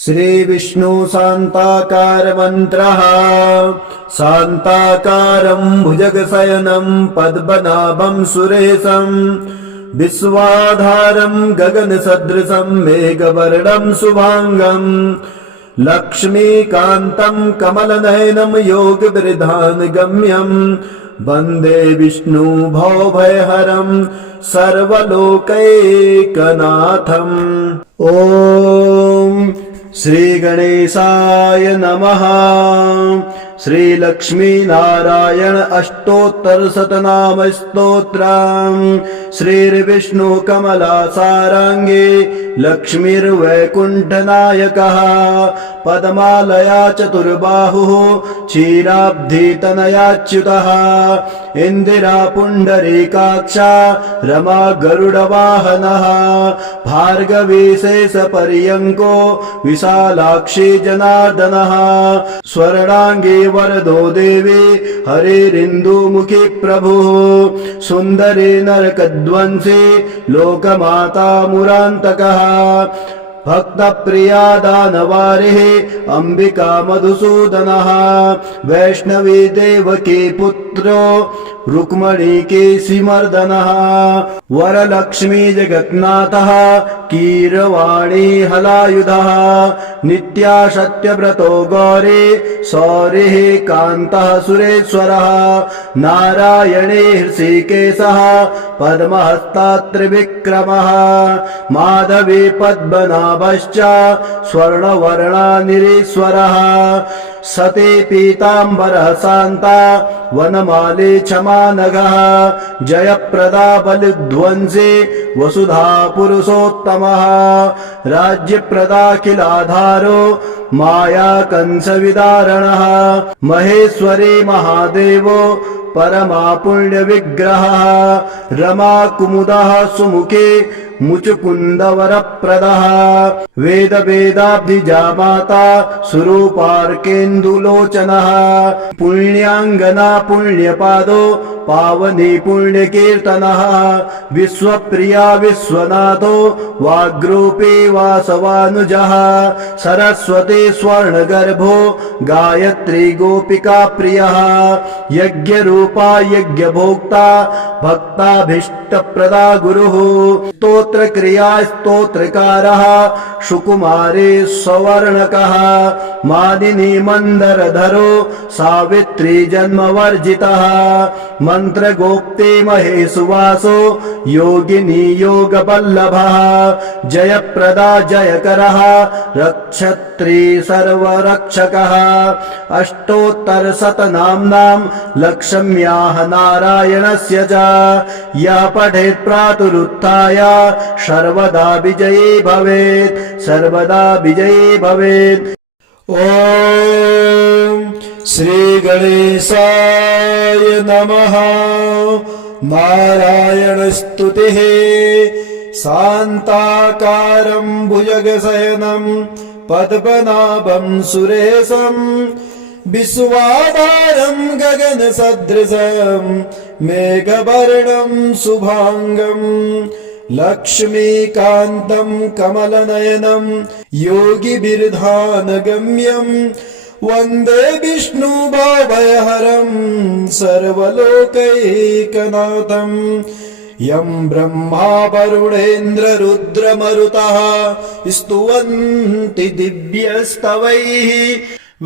श्री विष्णु शान्ताकार मन्त्रः। शान्ताकारं भुजगशयनं पद्मनाभं सुरेशं विश्वाधारं गगनसदृशं मेघवर्णं शुभांगं लक्ष्मीकान्तं कमलनयनं योगविरधानगम्यं वन्दे विष्णु भवभयहरं सर्वलोकैकनाथम्। ॐ श्री गणेशाय नमः। श्री लक्ष्मी नारायण अष्टोत्तर शतनाम स्तोत्रम्। श्रीर्विष्णु कमला सारांगे लक्ष्मीर्वैकुण्ठनायकः पद्मालया चतुर्बाहुः क्षीराब्धि तनयाच्युतः इंदिरा पुण्डरीकाक्षा रमा गरुडवाहनः भार्गवी शेषपर्यङ्को विशालाक्षी जनार्दनः स्वर्णांगी वरदो देवी हरिरिन्दुमुखी प्रभुः सुन्दरी नरकध्वंसी लोकमाता मुरान्तकः भक्तप्रिया दानवारिः अंबिका मधुसूदनः वैष्णवी देवकी पुत्रो रुक्मणी केशिमर्दनः वरलक्ष्मी जगन्नाथः कीरवाणी हलायुधः नित्या सत्यव्रतो गौरी सौरिः कान्तः सुरेश्वरः नारायणे हृषिकेशः पद्महस्ता त्रिविक्रमः माधवी पद्मनाभश्च स्वर्णवर्णा निरीश्वरः सती पीताम्बरः शान्ता वनमाली क्षमानघः जयप्रदा बलिध्वंसी वसुधा पुरुषोत्तमः राज्यप्रदाखिलाधारो माया कंसविदारणः महेश्वरी महादेवो परमा पुण्य विग्रहः रमा कुमुदः सुमुखे मुचुकुन्दवरप्रदः वेद वेदाब्धिजा माता सुरूपार्केन्दुलोचनः पुण्याङ्गना पुण्यपादो पावनी पुण्यकीर्तनः विश्वप्रिया विश्वनाथो वाग्रूपी वासवानुजः सरस्वती स्वर्णगर्भो गायत्री गोपिका प्रियः यज्ञरूपा यज्ञभोक्ता भक्ताभीष्टप्रदा गुरुः स्तोत्रक्रिया स्तोत्रकारः सुकुमारी सवर्णकः मादिनी मन्दरधरो सावित्री जन्मवर्जितः मंत्रगोप्ते महेशुवासो योगिनी योगवल्लभः जयप्रदा जयकरः रक्षत्री सर्वरक्षकः अष्टोत्तरशतनाम्नां लक्ष्म्याः नारायणस्य च यः पठेत् प्रातरुत्थाय सर्वदा विजयी भवेत् सर्वदा विजयी भवेत्। ॐ श्री गणेशाय नमः। नारायण स्तुतिः शान्ताकारं भुजगशयनं पद्मनाभं सुरेशं विश्वाधारं गगनसदृशं मेघवर्णं शुभांगं लक्ष्मीकान्तं कमलनयनं योगिविरधानगम्यं वन्दे विष्णु भवभयहरं सर्वलोकैकनाथम्। यं ब्रह्मा वरुणेन्द्र रुद्रमरुतः स्तुवन्ति दिव्यस्तवैः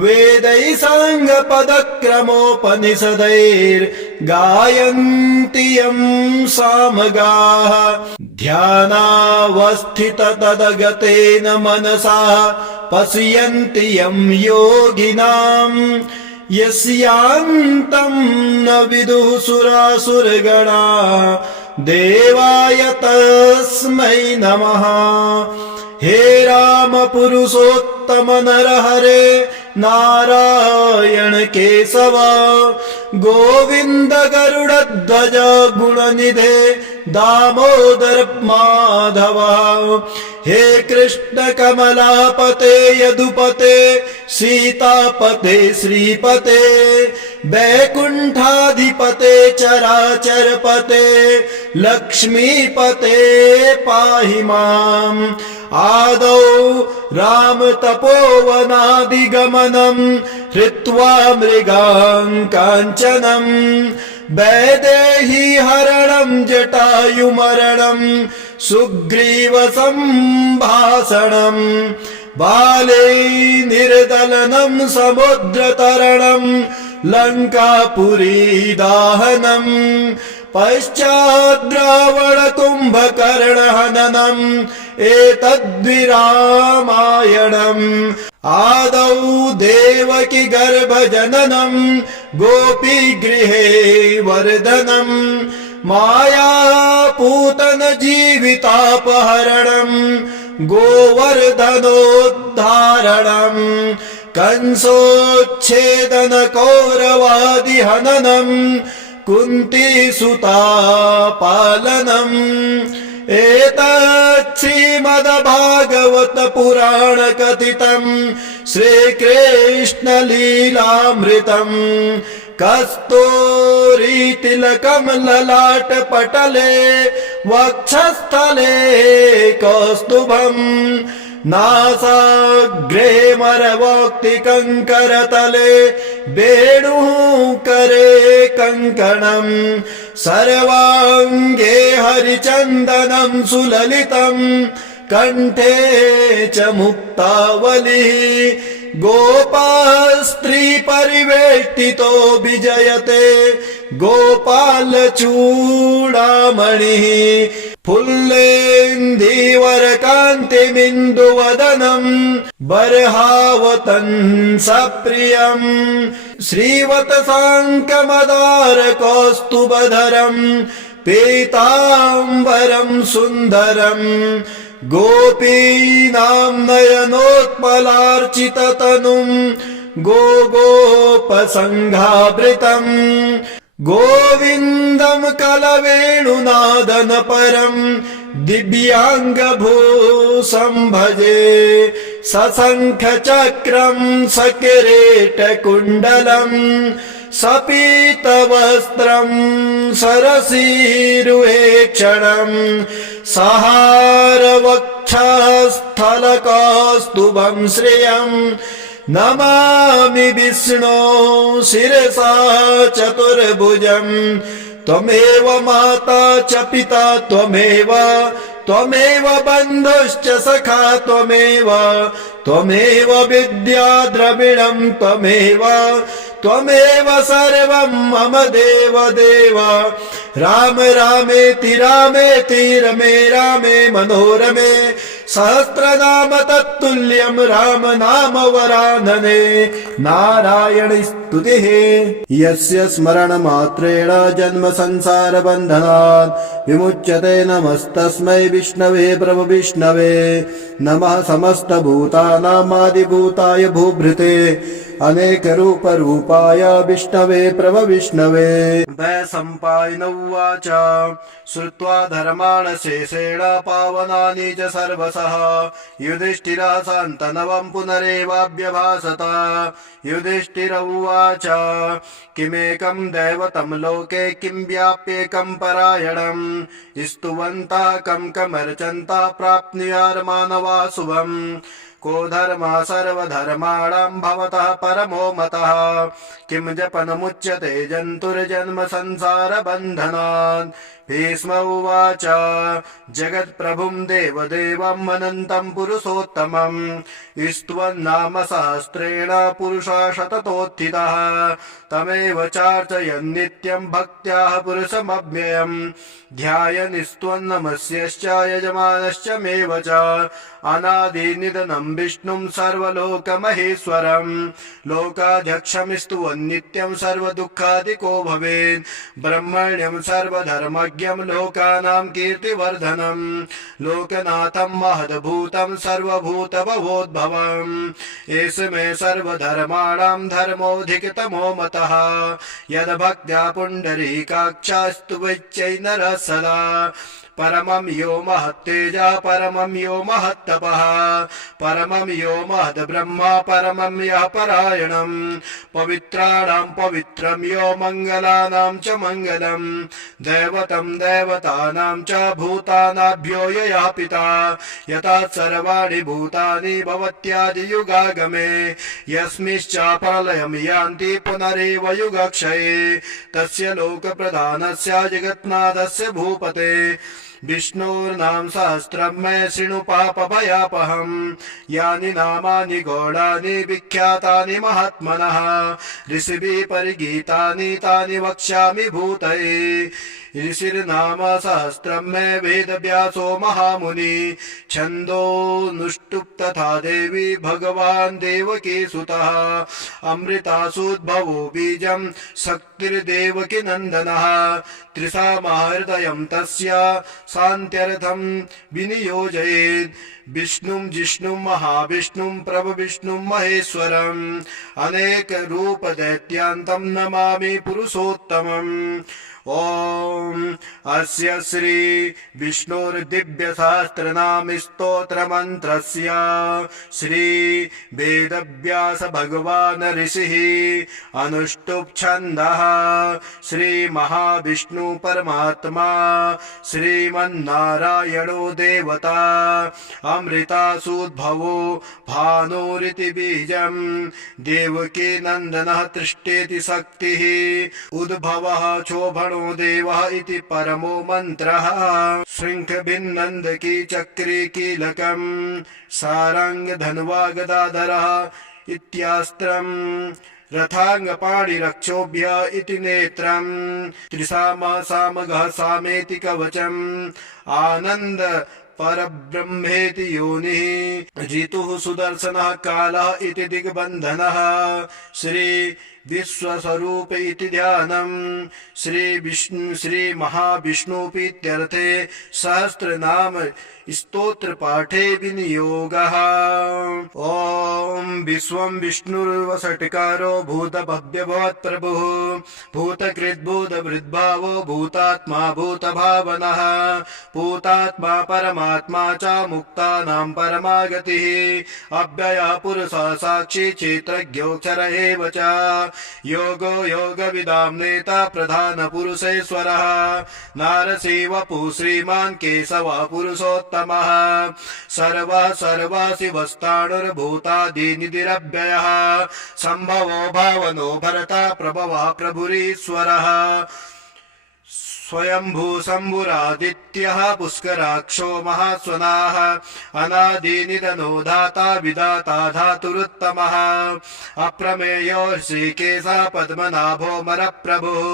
वेदैः साङ्गपदक्रमोपनिषदैर्गायन्ति यं सामगाः ध्यानावस्थिततदगतेन मनसा पश्यन्ति यं योगिनाम् यस्यान्तं न विदुः सुरासुरगणा देवाय तस्मै नमः। हे राम पुरुषोत्तम नरहरे नारायण केशव गोविंद गरुड़ध्वज गुणनिधे दामोदर माधव हे कृष्ण कमलापते यदुपते सीतापते श्रीपते वैकुंठाधिपते चराचरपते लक्ष्मीपते पाहि माम् आदौ रामतपोवनादिगमनम् हृत्वा मृगान् काञ्चनम् वैदेही हरणम् जटायुमरणम् सुग्रीवसम्भाषणम् बाले निर्दलनम् समुद्रतरणम् लङ्कापुरीदाहनम् पश्चाद्रावणकुम्भकर्णहननम् एतद्विरामायणम् आदौ देवकी गर्भजननम् गोपीगृहे वर्धनम् मायापूतन जीवितापहरणम् गोवर्धनोद्धारणम् कंसोच्छेदन कौरवादिहननम् कुन्तीसुतापालनम् एतत् श्रीमद्भागवत पुराण कथितम् श्रीकृष्णलीलामृतम् कस्तूरीतिलकम् ललाटपटले वक्षस्थले कौस्तुभम् नासाग्रे मरवोक्तिकङ्करतले वेणुः करे कङ्कणम् सर्वाङ्गे हरिचन्दनम् सुललितम् कण्ठे च मुक्तावलिः गोपास्त्री परिवेष्टितो विजयते गोपालचूडामणिः फुल्लेन्दीवरकान्तिमिन्दुवदनम् बर्हावतन् सप्रियम् श्रीवत्साङ्कमदारकौस्तुभधरम् पीताम्बरम् सुन्दरम् गोपीनाम् नयनोत्पलार्चिततनुम् गोपसङ्घावृतम् गोविन्दम् कलवेणुनादनपरम् दिव्याङ्गभूषम् भजे सशङ्खचक्रम् सकिरीटकुण्डलम् सपीतवस्त्रम् सरसीरुहेक्षणम् सहारवक्षस्थलकौस्तुभम् श्रियम् नमामि विष्णो शिरसा चतुर्भुजम् त्वमेव माता च पिता त्वमेव बन्धुश्च सखा त्वमेव विद्या द्रविणम् त्वमेव सर्वम् मम देव राम रामेति रमे रामे मनोरमे सहस्रनाम तत्तुल्यम् राम नाम वरानने नारायण स्तुतिः यस्य स्मरणमात्रेण जन्म संसार बन्धनात् विमुच्यते नमस्तस्मै विष्णवे प्रभु विष्णवे नमः समस्तभूतानामादिभूताय भूभृते अनेक रूप रूपाय विष्णवे प्रभ विष्णवे वैशम्पायन उवाच श्रुत्वा धर्माण शेषेण पावनानि च सर्वशः युधिष्ठिरः शान्तनवम् पुनरेवाभ्यभाषत युधिष्ठिर उवाच किमेकम् दैवतम् लोके किं व्याप्येकम् परायणम् स्तुवन्तः कमर्चन्तः प्राप्नुयार्मानवा शुभम् को धर्मः सर्वधर्माणाम् भवतः परमो मतः किं जपनमुच्यते जन्तुर्जन्म संसार बन्धनात् भीष्म उवाच जगत्प्रभुम् देवदेवम् अनन्तम् पुरुषोत्तमम् स्तुवन्नाम सहस्रेण पुरुषः शततोत्थितः तमेव चार्चयन् नित्यम् भक्त्या पुरुषमव्ययम् ध्यायन् स्तुवन्नमस्यश्च यजमानश्च मेव च अनादिनिधनम् विष्णुम् सर्वलोकमहेश्वरम् लोकाध्यक्षम् स्तुवन् नित्यम् सर्वदुःखादिको भवेत् ब्रह्मण्यम् सर्वधर्मज्ञम् लोकानाम् कीर्तिवर्धनम् लोकनाथम् महद्भूतम् सर्वभूतभवोद्भवम् एष मे सर्वधर्माणाम् धर्मोऽधिकतमो मतः यद्भक्त्या पुण्डरीकाक्षास्तु वैच्चै नरः सदा परमं यो महत्तेजः परमं यो महत्तपः परमं यो महद्ब्रह्मा परमं यः परायणम् पवित्राणां पवित्रं यो मङ्गलानां च मङ्गलम् दैवतं देवतानां च भूतानाभ्यो यः पिता यथा सर्वाणि भूतानि भवत्यादियुगागमे यस्मिश्चाप्रलयं यान्ति पुनरेव युगक्षये तस्य लोकप्रधानस्य जगन्नाथस्य भूपते विष्णोर्नाम सहस्रं मे शृणु पापभयापहम् यानि नामानि गौणानि विख्यातानि महात्मनः ऋषिभिः परिगीतानि तानि वक्ष्यामि भूतये ऋषिर्नाम सहस्रं मे वेदव्यासो महामुनि छन्दोनुष्टुप् तथा देवी भगवान् देवकी सुतः अमृतासूद्भवो बीजं शक्तिर्देवकी नन्दनः त्रिसामहृदयं तस्य शान्त्यर्थं विनियोजयेत् विष्णुं जिष्णुं महाविष्णुं प्रभविष्णुं महेश्वरम् अनेकरूपदैत्यान्तं नमामि पुरुषोत्तमम् ओम अस्य श्री विष्णुर्दिव्य सहस्रनाम स्तोत्र मंत्रस्य श्री वेदव्यास भगवान ऋषिः अनुष्टुप् छन्दः श्री महाविष्णु परमात्मा श्रीमन्नारायणो देवता अमृतासूद्भवो भानुरिति बीजं देवकी नन्दनः तृष्टेति शक्तिः उद्भवः क्षोभणो देवः इति परमो मंत्रः शृंखभिन्नन्दकी चक्री कीलकम् सारंग धन्वा गदाधरः इत्यास्त्रम् रथांगपाणिरक्षोभ्य इति नेत्रम् त्रिसामा सामगः सामेति कवचम् आनंद परब्रह्मेति योनिः ऋतुः सुदर्शनः कालः इति दिग्बन्धनः श्री विश्वस्वरूप इति ध्यानम् श्री महाविष्णुपीत्यर्थे सहस्रनाम स्तोत्र पाठे विनियोगः ओम विश्वं विष्णुर्वषट्कारो भूत भव्य भवत् प्रभुः भूतकृत् भूत वृद्भावो भूतात्मा भूत भावनः भूतात्मा परमात्मा च मुक्तानां परमागतिः अव्ययः पुरुषः साक्षी क्षेत्रज्ञोऽक्षर एव च योगो योगविदां नेता प्रधान पुरुषेश्वरः नारसिंहवपुः श्रीमान् केशवः पुरुषोत्तमः सर्वः सर्वाशिवस्ताणुर्भूतादिनिधिरव्ययः सम्भवो भावनो भरता प्रभवः प्रभुरीश्वरः स्वयंभू शंभुरादित्यः पुष्कराक्षो महास्वनाः अनादिनिधनो धाता विधाता धातुरुत्तमः अप्रमेयो ऋषिकेशः पद्मनाभो मरप्रभुः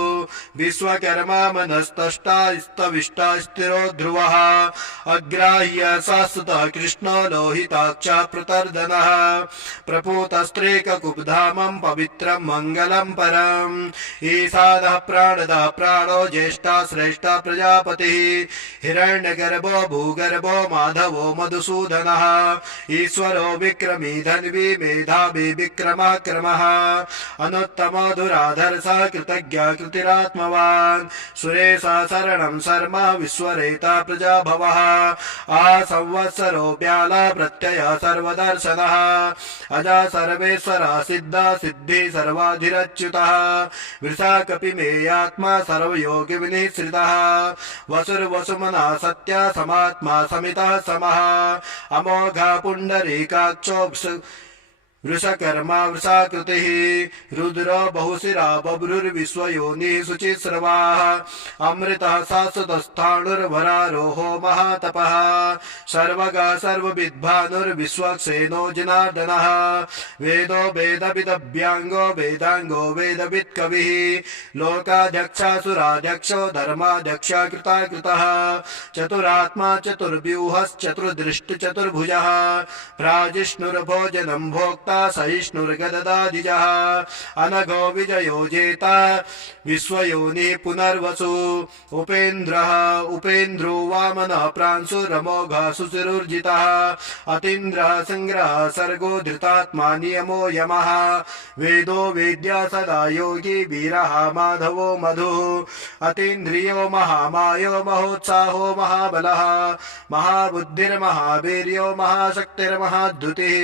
विश्वकर्मा मनस्तष्टा स्तविष्टा स्थिरो ध्रुवः अग्राह्य शाश्वतः कृष्णो लोहिताक्षः प्रतर्दनः प्रपूतस्त्रीककुब्धामं पवित्रं मङ्गलं परम् ईशानः प्राणदः प्राणो ज्येष्ठा श्रेष्ठ प्रजापतिः हिरण्यगर्भो भूगर्भो माधवो मधुसूदनः ईश्वरो विक्रमी धन्वी मेधावी विक्रमाक्रमः अनुत्तमो दुराधर्षः कृतज्ञः कृतिरात्मवान् सुरेशः शरणं शर्मा विश्वरेता प्रजाभवः आ संवत्सरो व्याला प्रत्ययः सर्वदर्शनः अजा सर्वेश्वरः सिद्धा सिद्धि सर्वाधिरच्युतः वृषा कपिमेयात्मा सर्वयोगिविनिः श्रितः वसुर्वसुमना सत्या समात्मा समितः समः अमोघा पुण्डरीकाक्षो वृषकर्मा वृषाकृतिः रुद्रो बहुशिरा बभ्रुर्विश्वयोनिः शुचिस्रवाः अमृतः शाश्वतस्थाणुर्वरारोहो महातपः सर्वगा सर्वविद्भानुर्विश्वक्सेनो जनार्दनः वेदो वेदविदभ्याङ्गो वेदाङ्गो वेदवित् कविः लोकाध्यक्षासुराध्यक्षो धर्माध्यक्ष कृताकृतः चतुरात्मा चतुर्व्यूहश्चतुर्दृष्टिचतुर्भुजः प्राजिष्णुर्भोजनं भोक्ता विजेता सहिष्णुर्गददादिजः अनघो विजयो जेता विश्वयोनि पुनर्वसु उपेन्द्रः उपेन्द्रो वामनः प्रांशुरमोघः सुचिरुर्जितः अतीन्द्रः संग्रहः सर्गो धृतात्मा नियमो यमः वेदो वेद्य सदा योगी वीरः माधवो मधुः अतीन्द्रियो महामायो महोत्साहो महाबलः महाबुद्धिर्महावीर्यो महाशक्तिर्महाद्युतिः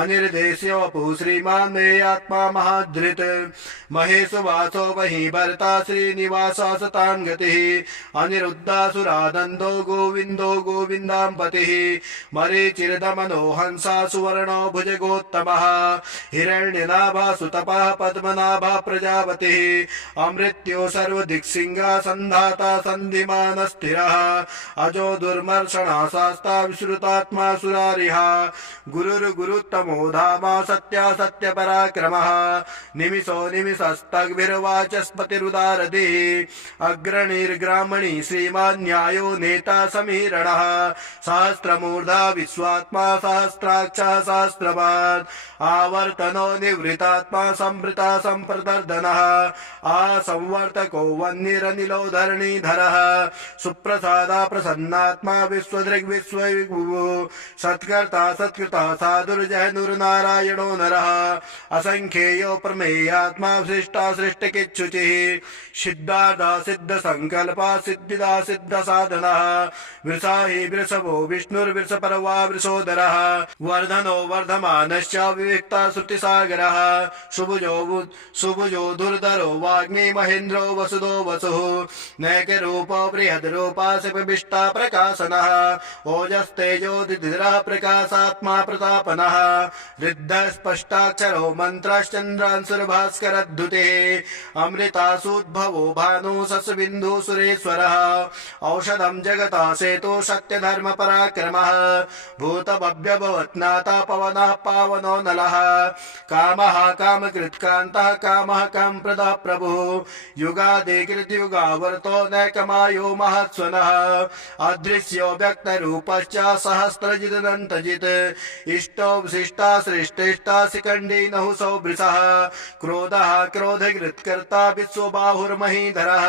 अनिर्देश्यो वपुः श्रीमान् मे आत्मा महाधृत् महेशु वासो वही भर्ता श्रीनिवास सतां गतिः अनिरुद्धासुरानन्दो गोविन्दो गोविन्दां पतिः मरीचिर्दमनो हंसा सुवर्णो भुजगोत्तमः हिरण्यनाभा सुतपः पद्मनाभा प्रजापतिः अमृत्यो सर्वदिक्सिंहा सन्धाता सन्धिमान् स्थिरः अजो दुर्मर्षणा शास्ता विश्रुतात्मा सुरारिः गुरुर्गुरुत्तमो धामा सत्या सत्यपराक्रमः निमिषो निमिषस्तग्भिर्वाचस्पतिरुदारधिः अग्रणीर्ग्रामणी श्रीमान् न्यायो नेता समीरणः सहस्रमूर्धा विश्वात्मा सहस्राक्षः सहस्रपात् आवर्तनो निवृतात्मा संवृता संप्रदर्दनः आसंवर्तको वह्निरनिलो धरणीधरः सुप्रसादा प्रसन्नात्मा विश्वदृग्विश्वविभुः सत्कर्ता सत्कृता साधुर्जयनुर्नारायणो नरः असंख्येयो प्रमेयात्मा सृष्टा सृष्टिकिच्छुचिः सिद्धार्था सिद्ध संकल्पा सिद्धिदा सिद्ध साधनः वृषाहि वृषभो विष्णुर्वृषपर्वा वृषोदरः वर्धनो वर्धमानश्च विविक्ता श्रुतिसागरः सुभुजो दुर्धरो वाग्मी महेन्द्रो वसुदो वसुः नैकरूपो बृहद्रूपा शिवविष्टा प्रकाशनः ओजस्तेजो दिधिरः प्रकाशात्मा प्रतापनः रिद्धः स्पष्टाक्षरो मन्त्रश्चन्द्रांशुर्भास्करद्युतिः अमृतासूद्भवो भानु सस्बिन्दु सुरेश्वरः औषधं जगता सेतो सत्यधर्म पराक्रमः भूतभव्यभवत्नाथा पवनः पावनो नलः कामः कामकृत्कान्तः कामः कामप्रदः प्रभुः युगादिकृतयुगावर्तो नैकमायो महत्स्वनः अदृश्यो व्यक्तरूपश्च सहस्रजिदनन्तजित् इष्टो विशिष्टा सृष्टिष्टा शिखण्डी नहुसो वृषः क्रोधः क्रोधकृत्कर्ता विश्वबाहुर्महीधरः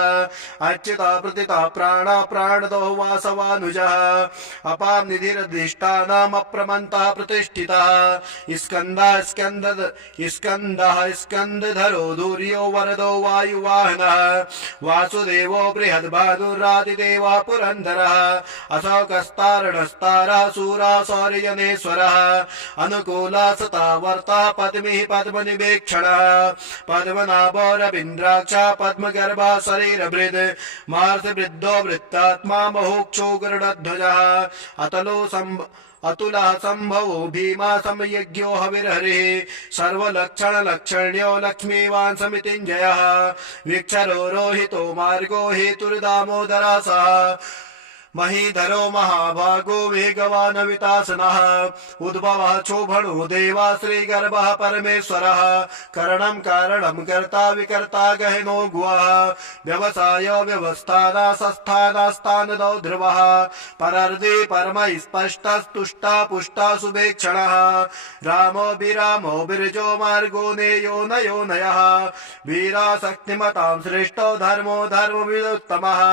अच्युता प्रतिता प्राणा प्राणदो वासवानुजः अपां निधिरधिष्ठानम् अप्रमन्तः प्रतिष्ठितः स्कन्दः स्कन्दधरो धूर्यो वरदो वायुवाहनः वासुदेवो बृहद्भानुरादिदेवः पुरन्दरः अशोकस्तारणस्तारः शूरः सौर्यजनेश्वरः अनुकूला सता वर्ता पद्मिः पद्मनिवेक्षणः पद्मनाभो रवीन्द्राक्षः पद्मगर्भः शरीरभृद् मार्षवृद्धो वृत्तात्मा महोक्षो गरुडध्वजः अतुलः संभवो भीमा समयज्ञो हविर्हरिः सर्वलक्षणलक्षण्यो लक्ष्मीवान् समितिञ्जयः विक्षरो रोहितो मार्गो हेतुर्दामोदरासः महीधरो महाभागो वेगवान् वितासनः उद्भवः क्षोभणो देवा श्रीगर्भः परमेश्वरः करणं कारणं कर्ता विकर्ता गहनो गुवः व्यवसाय व्यवस्थाना संस्थानास्तानदो ध्रुवः परर्दे परमः स्पष्टस्तुष्टा पुष्टा सुभेक्षणः रामो विरजो मार्गो नेयो नयो नयः वीराशक्तिमतां श्रेष्ठो धर्मो धर्मविदुत्तमः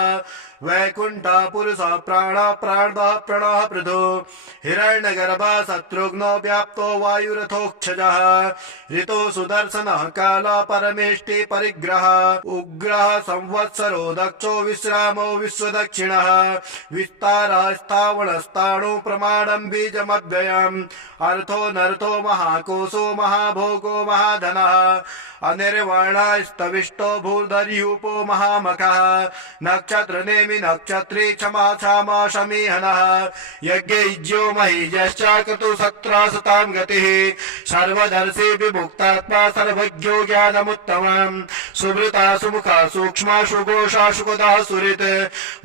वैकुंठा पुरुष प्राण प्राणः प्रणः पृथु हिरण्यगर्भः शत्रुघ्नो व्याप्तो वायुरथोक्षजः ऋतो सुदर्शनः कालः परमेष्टि परिग्रहः उग्रः संवत्सरो दक्षो विश्रामो विश्वदक्षिणः विस्तारः स्थावणस्ताणु प्रमाणं बीजमव्ययम् अर्थो नर्थो महाकोशो महाभोगो महाधनः अनिर्वाणास्तविष्टो भूर्धर्यूपो महामखः नक्षत्र नेमि नक्षत्री क्षमा क्षमा शमीहनः यज्ञो महीजश्च क्रतुसत्रासतां गतिः सर्वदर्शी विमुक्तात्मा सर्वज्ञो ज्ञानमुत्तमम् सुवृता सुमुखा सूक्ष्मा सुघोषा सुखदा सुहृत्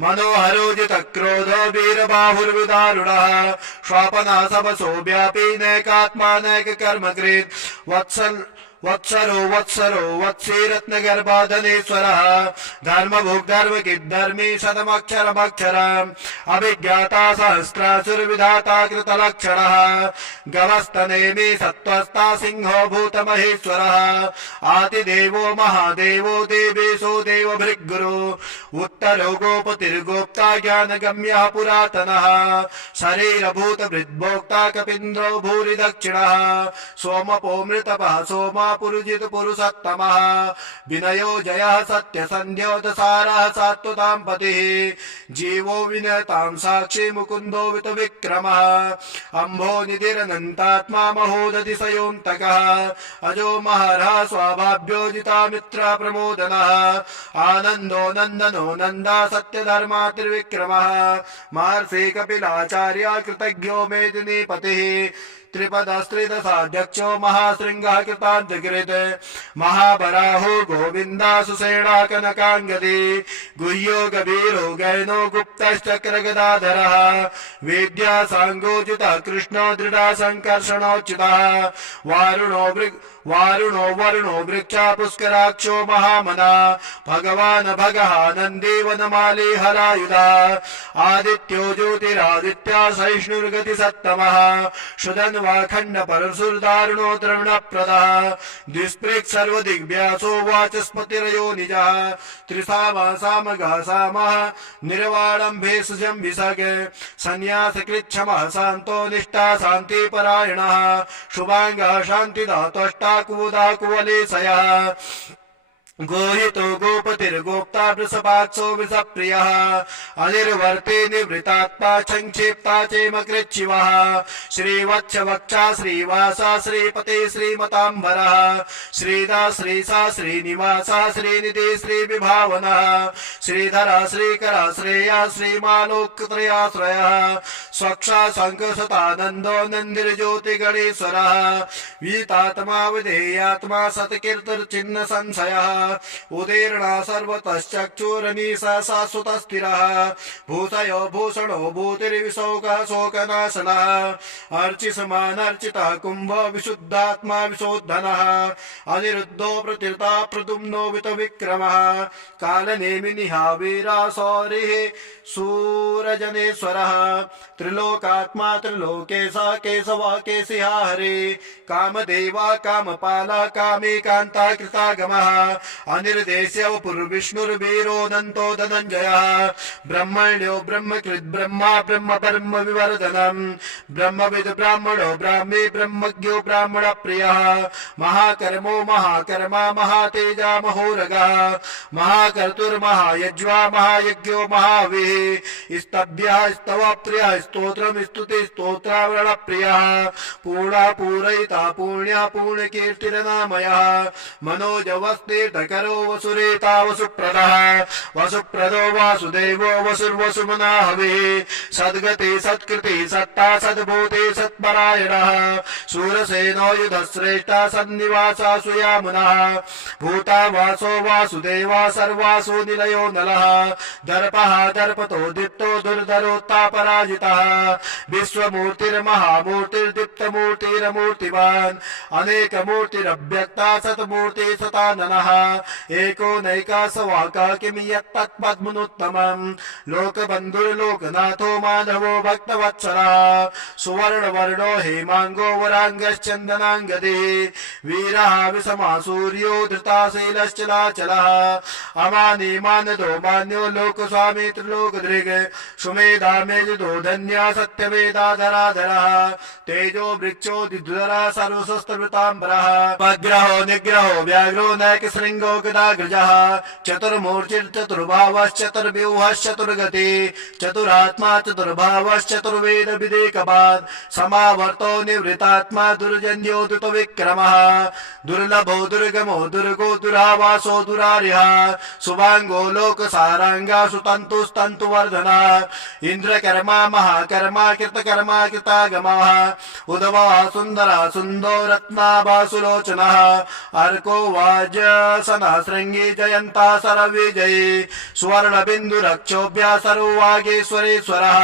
मनोहरो जितक्रोधो वीरबाहुर्विदारुणः स्वापना सबसो व्यापी नैकात्मा नैककर्मकृत् वत्सरो वत्सरो वत्सी रत्नगर्भाधनेश्वरः धर्मभुग्धर्मकिद्धर्मी शतमक्षरमक्षरम् अभिज्ञाता सहस्रासुरविधाता कृतलक्षणः गवस्तनेमि सत्त्वस्ता सिंहो भूतमहेश्वरः आदिदेवो महादेवो देवेशो देवभृग्गुरो उत्तरो गोपतिर्गोप्ता ज्ञानगम्यः पुरातनः शरीरभूतभृद्भोक्ता कपीन्द्रो भूरि दक्षिणः सोमपो मृतपः सोमा पुरुजित पुरुषोत्तमः विनयो जयः सत्यसन्ध्यो दसारः सात्वतां पतिः जीवो विनतां साक्षी मुकुन्दो वितविक्रमः अम्भो निधिरनन्तात्मा महोदधिशयोऽन्तकः अजो महरः स्वाभाभ्योजिता मित्र प्रमोदनः आनन्दो नन्दनो नन्दा सत्यधर्मा त्रिविक्रमः महर्षि कपिलाचार्य कृतज्ञो मेदिनीपतिः त्रिपदस्त्रिदशाध्यक्षो महाशृंगः कृतान्तकृत् महाबराहो गोविन्दा सुषेणा कनकाङ्गदी गुह्यो गभीरो गैनो गुप्तश्चक्रगदाधरः वेद्या साङ्गोचितः कृष्णो दृढा संकर्षणोच्युतः वारुणो वरुणो वृक्षा पुष्कराक्षो महामना भगवान् भगः नन्दी वनमाली हरायुधा आदित्यो ज्योतिरादित्या सहिष्णुर्गति सत्तमः शुधन्वाखण्ड परशुर्दारुणो द्रवणप्रदः द्विस्पृक् सर्वदिग्भ्यासो वाचस्पतिरयो निजः त्रिसामः सामः निर्वाणं भेषजं विसग संन्यासकृच्छमः शान्तो निष्ठा शान्तिपरायणः शुभाङ्गः शान्तिदातष्टा कुमुदा कुवलेशयः गोहितो गोपतिर्गोप्ता वृषभाक्षो वृषप्रियः अनिर्वर्ते निवृतात्मा संक्षिप्ता चेमकृच्छिवः श्रीवत्स वक्षा श्रीवासा श्रीपते श्रीमताम्बरः श्रीदा श्रीसा श्रीनिवासा श्रीनिधि श्रीविभावनः श्रीधरा श्रीकरा श्रेया श्रीमालोकत्रयाश्रयः स्वक्षा शङ्खसतानन्दो नन्दिर्ज्योतिगणेश्वरः वीतात्मा विधेयात्मा सत्कीर्तिर्चिह्न संशयः उदीर्णा सर्वतश्चक्षुरनीशा शाश्वतस्थिरः भूषयो भूषणो भूतिर्विशोकः शोकनाशनः अर्चिसमानर्चितः कुम्भो विशुद्धात्मा विशोद्धनः अनिरुद्धो प्रतीर्ता प्रद्युम्नो वितविक्रमः कालनेमिनिः वीरा सौरिः सूरजनेश्वरः त्रिलोकात्मा त्रिलोकेशः केशवा केशिहा हरे कामदेवा कामपाला कामेकान्ता कृतागमः अनिर्देश्य पुर्विष्णुर्वीरोऽनन्तो धनञ्जयः ब्रह्मण्यो ब्रह्मकृत् ब्रह्मा ब्रह्म ब्रह्म विवर्धनम् ब्रह्मविद् ब्राह्मणो ब्राह्मी ब्रह्मज्ञो ब्राह्मण प्रियः महाकर्मो महाकर्मा महातेजा महोरगः महाकर्तुर्महायज्वा महायज्ञो महावीः स्तभ्यः स्तवप्रियः स्तोत्रम् स्तुति स्तोत्रावरण प्रियः पूर्णा पूरयिता पुण्या पूर्णकीर्तिरनामयः मनोजवस्तीर्थकरो वसुरेता वसुप्रदः वसुप्रदो वासुदेवो वसुर्वसुमना हविः सद्गति सत्कृति सत्ता सद्भूते सत्परायणः शूरसेनो युधश्रेष्ठा सन्निवासा सुयामुनः भूता वासो वासुदेवा सर्वासु निलयो नलः दर्पः दर्पतो दीप्तो दुर्धरोत्तापराजितः विश्वमूर्तिर्महामूर्तिर्दीप्तमूर्तिरमूर्तिवान् अनेकमूर्तिरव्यक्ता सतमूर्ति सताननः एको नैकासवाका किं यत्तत्पद्मनुत्तमम् लोकबन्धुर्लोकनाथो माधवो भक्तवत्सलः सुवर्णवर्णो हेमाङ्गो वराङ्गश्चन्दनाङ्गदे वीरः विषमा सूर्यो धृताशीलश्चलाचलः अमानी मानदो मान्यो लोकस्वामी त्रिलोकदृग् सुमेधा मेजुदो धन्या सत्यवेदाधराधरः तेजो वृक्षो दिद्वरः सर्वशस्त्रवृताम्बरः पग्रहो निग्रहो व्याघ्रो नैकशृङ्गो गदाग्रजः चतुर्मूर्तिर्चतुर्भावश्चतुर्व्यूहश्चतुर्गति चतुरात्मा चतुर्भावश्चतुर्वेद विदेकपात् समावर्तो निवृतात्मा दुर्जन्यो दुतविक्रमः दुर्लभो दुर्गमो दुर्गो दुरावासो दुरारिः शुभाङ्गो लोकसाराङ्गा सुतन्तुस्तन्तुवर्धनः इन्द्रकर्मा महाकर्मा कृतकर्मा कृतागमः उदवः सुन्दरः सुन्दो रत्नाभासुलोचनः अर्को वाज सुदर्शना श्रृंगी जयंता सर्वविजयी सुवर्णबिन्दुरक्षोभ्य सर्ववागेश्वरेश्वरः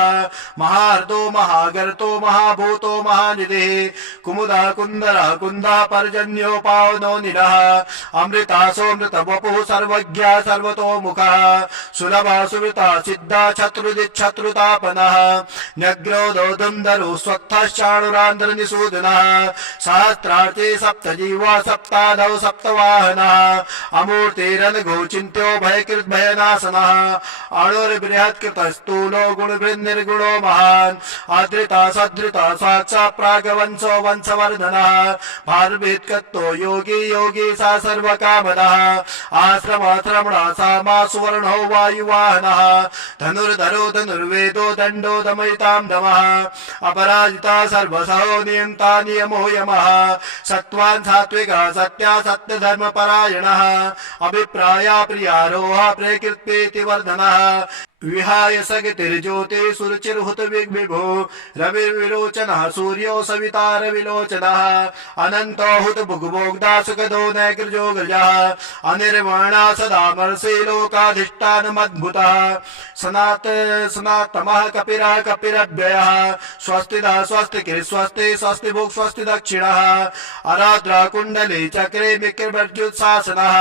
महार्दो महागर्तो महाभूतो महानिधिः कुमुदा कुन्दरः कुन्दा पर्जन्यो पावनो निलः अमृतासोऽमृतवपुः सर्वज्ञा सर्वतोमुखः सुलभा सुवृता सिद्धा शत्रुदिच्छत्रुतापनः न्यग्रोधो दुन्दरो स्वत्थश्चाणुरान्ध्रनिषूदनः सहस्रार्थे सप्तजीवा सप्तादौ सप्तवाहनः अमूर्तिरनघो चिन्त्यो भयकृद्भयनाशनः अणुर्बृहत्कृतस्थूलो गुणभृन्निर्गुणो महान् आदृता सदृता साक्षात् प्रागवंशो वंशवर्धनः भारभीत्कत्तो योगी योगी सा सर्वकामदः आश्रमाश्रमणा सामा सुवर्णो वायुवाहनः धनुर्धरो धनुर्वेदो दण्डो दमयितां दमः अपराजिता सर्वसहो नियन्ता नियमो यमः सत्त्वान् सात्विकः सत्या सत्यधर्मपरायणः अभिप्राया प्रियारोह प्रकृत्येति वर्धनः विहाय सगतिर्ज्योति सुरुचिर्हुत विभो रविर्विलोचनः सूर्यो सवितार विलोचनः अनन्तो हुत भुग्भोग्धा सुखदो नैकृजो गजः अनिर्वाणा सदा मर्षि लोकाधिष्ठानमद्भुतः सनातमः कपिरः कपिरव्ययः स्वस्तिदा स्वस्तिकिः स्वस्ति स्वस्ति भुक् स्वस्ति दक्षिणः अराद्रा कुण्डली चक्रे विक्रमर्जुत्सासनः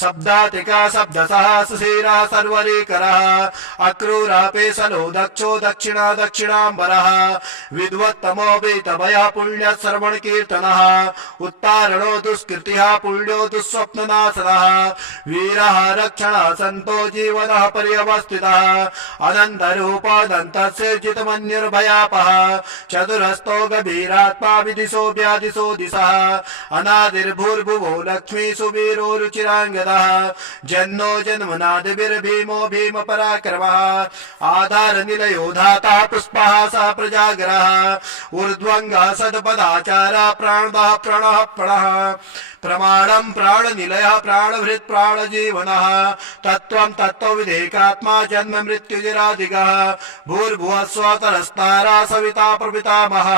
शब्दातिका शब्दसः सुशीरः सर्वरीकरः अक्रूरापेशलो दक्षो दक्षिणा दक्षिणाम्बरः विद्वत्तमो वेतभयः पुण्यः श्रवण कीर्तनः उत्तारणो दुष्कृतिः पुण्यो दुःस्वप्ननाशनः वीरः रक्षणः सन्तो जीवनः पर्यवस्थितः अनन्तरूपादन्तस्य जितमन्युर्भयापः चतुरस्तो गभीरात्मा विदिशो व्यादिशो दिशः अनादिर्भूर्भुवो लक्ष्मी सुवीरो रुचिराङ्गदः जन्नो जन्मनादिर्भीमो भीम पराक्रमः आधार निलयो धाता पुष्पः स प्रजागरः ऊर्ध्वङ्गः सदपदाचारः प्राणदः प्रणः प्रणः प्रमाणं प्राणनिलयः प्राणभृत् प्राणजीवनः तत्त्वं तत्त्वविदेकात्मा जन्म मृत्युजराधिगः भूर्भुवः स्वतरस्तारा सविता प्रपितामहः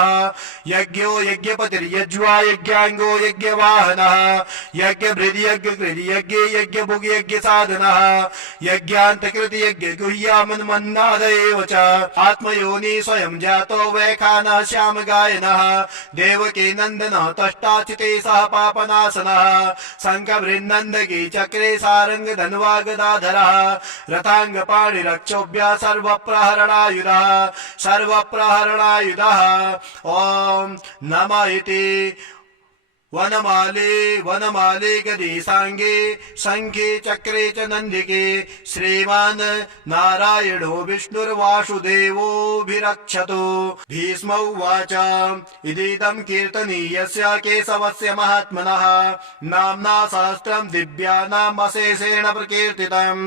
यज्ञो यज्ञपतिर्यज्वा यज्ञाङ्गो यज्ञवाहनः यज्ञभृद् यज्ञकृद् यज्ञे यज्ञभुग् यज्ञसाधनः यज्ञान्तकृति यज्ञगुह्यामन्मन्नाद एव च आत्मयोनि स्वयं जातो वैखानः श्यामगायनः देवकी नन्दनः तष्टाचिते सह पापनाश शङ्खभृन्नन्दकी चक्रे सारंग धन्वा गदाधरः रथांग पाणिरक्षोभ्यः सर्वप्रहरणायुधः ॐ नमः इति वनमाले वनमाले गदे सांगे शंखे चक्रे च नंदिके श्रीमान् नारायणो विष्णुर्वासुदेवोऽभिरक्षतु भीष्म उवाच इदीदं कीर्तनीयस्य केशवस्य महात्मनः नाम्ना सहस्रं दिव्यानाम् अशेषेण प्रकीर्तितं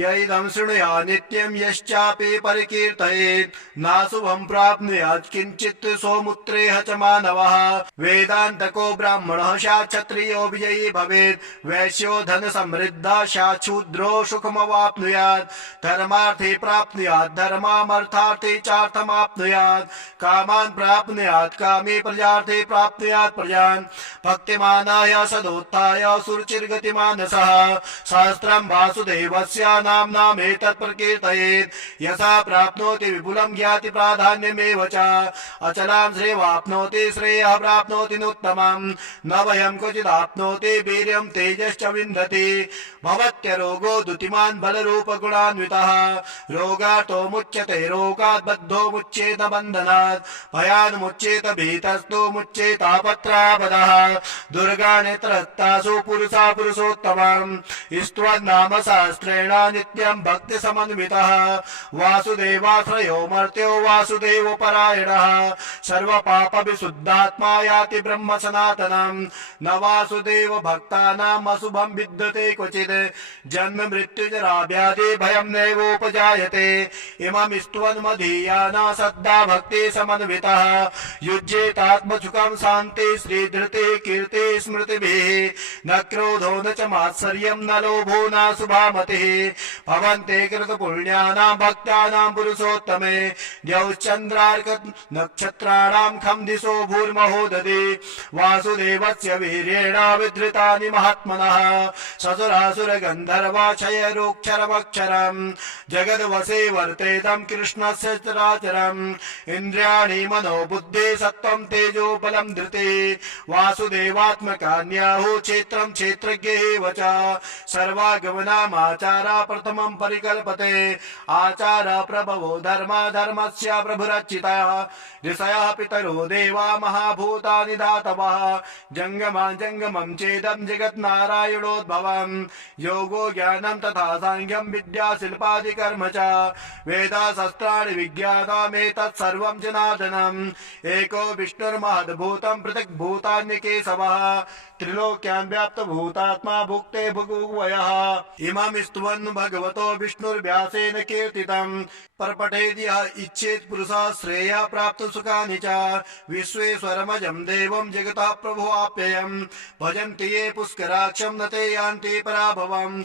यैदं शृणुया नित्यं यश्चापि परिकीर्तयेत् नाशुभं प्राप्नुयात् किञ्चित् सौमुत्रेह च मानवः वेदान्तको ब्राह्मणः स्यात् क्षत्रियो विजयी भवेत् वैश्यो धन समृद्धः स्यात् शूद्रो सुखमवाप्नुयात् धर्मार्थे प्राप्नुयात् धर्मामर्थार्थे चार्थमाप्नुयात् कामान् प्राप्नुयात् कामे प्रजार्थे प्राप्नुयात् प्रजान् भक्तिमानाय सदोत्थाय सुरुचिर्गतिमानसः सहस्रं वासुदेवस्य नाम्नामेतत् प्रकीर्तयेत् यथा प्राप्नोति विपुलं ज्ञाति प्राधान्यमेव च अचलां श्रेयवाप्नोति श्रेयः प्राप्नोति नोत्तमम् न भयं क्वचिदाप्नोति वीर्यं तेजश्च विन्दति भवत्यरोगो दुतिमान् बलरूपगुणान्वितः रोगार्तो मुच्यते रोगात् बद्धो मुच्येत बन्धनात् भयान् मुच्येत भीतस्तो मुच्येतापत्रापदः दुर्गाणि त्रस्तासु पुरुषा पुरुषोत्तमम् स्तुवन्नाम सहस्रेण नित्यं भक्तिसमन्वितः वासुदेवाश्रयो मर्त्यो वासुदेवपरायणः सर्वपापविशुद्धात्मा याति ब्रह्म सनातनम् न वासुदेव भक्तानाम् अशुभं विद्यते क्वचित् जन्म मृत्युजरा व्याधि भयं नैवोपजायते इमं स्तुवन् मदीयाना श्रद्धा भक्ति समन्वितः युज्येतात्मसुखं शान्ति श्रीधृति कीर्ति स्मृतिभिः न क्रोधो न च मात्सर्यं न लोभो न शुभामतिः भवन्ते कृतपुण्यानां भक्तानां पुरुषोत्तमे द्यौश्चन्द्रार्क नक्षत्राणां खं दिशो भूर्महो ददे वासुदेवस्य वीर्येण विधृतानि महात्मनः ससुरासुर गन्धर्वाक्षयरोक्षरमक्षरम् जगद्वसे वर्तेतं कृष्णस्य चराचरम् इन्द्रियाणि मनो बुद्धि सत्त्वं तेजो बलं धृते वासुदेवात्मकान्याहु क्षेत्रं क्षेत्रज्ञेव च सर्वागमनामाचारा प्रथमं परिकल्पते आचार प्रभवो धर्मस्य प्रभुरचितः ऋषयः पितरो देवा महाभूतानि धातवः जङ्गमं चेदं जगन्नारायणोद्भवम् योगो ज्ञानं तथा साङ्ख्यं विद्या शिल्पादिकर्म च वेदशास्त्राणि विज्ञानमेतत् सर्वं जनार्दनम् एको विष्णुर्महद्भूतं पृथक् भूतान्यकेशवः त्रिलोक्यान् व्याप्तभूतात्मा भुक्ते भुगुवयः इमं स्तुवन् भगवतो विष्णुर्व्यासेन कीर्तितम् परपठेद् यः इच्छेत् पुरुषः श्रेयः प्राप्तुं सुखानि च विश्वेश्वरमजं देवं जगतः प्रभुवाप्ययम् भजन्ति ये पुष्कराक्षं न ते यान्ति पराभवम्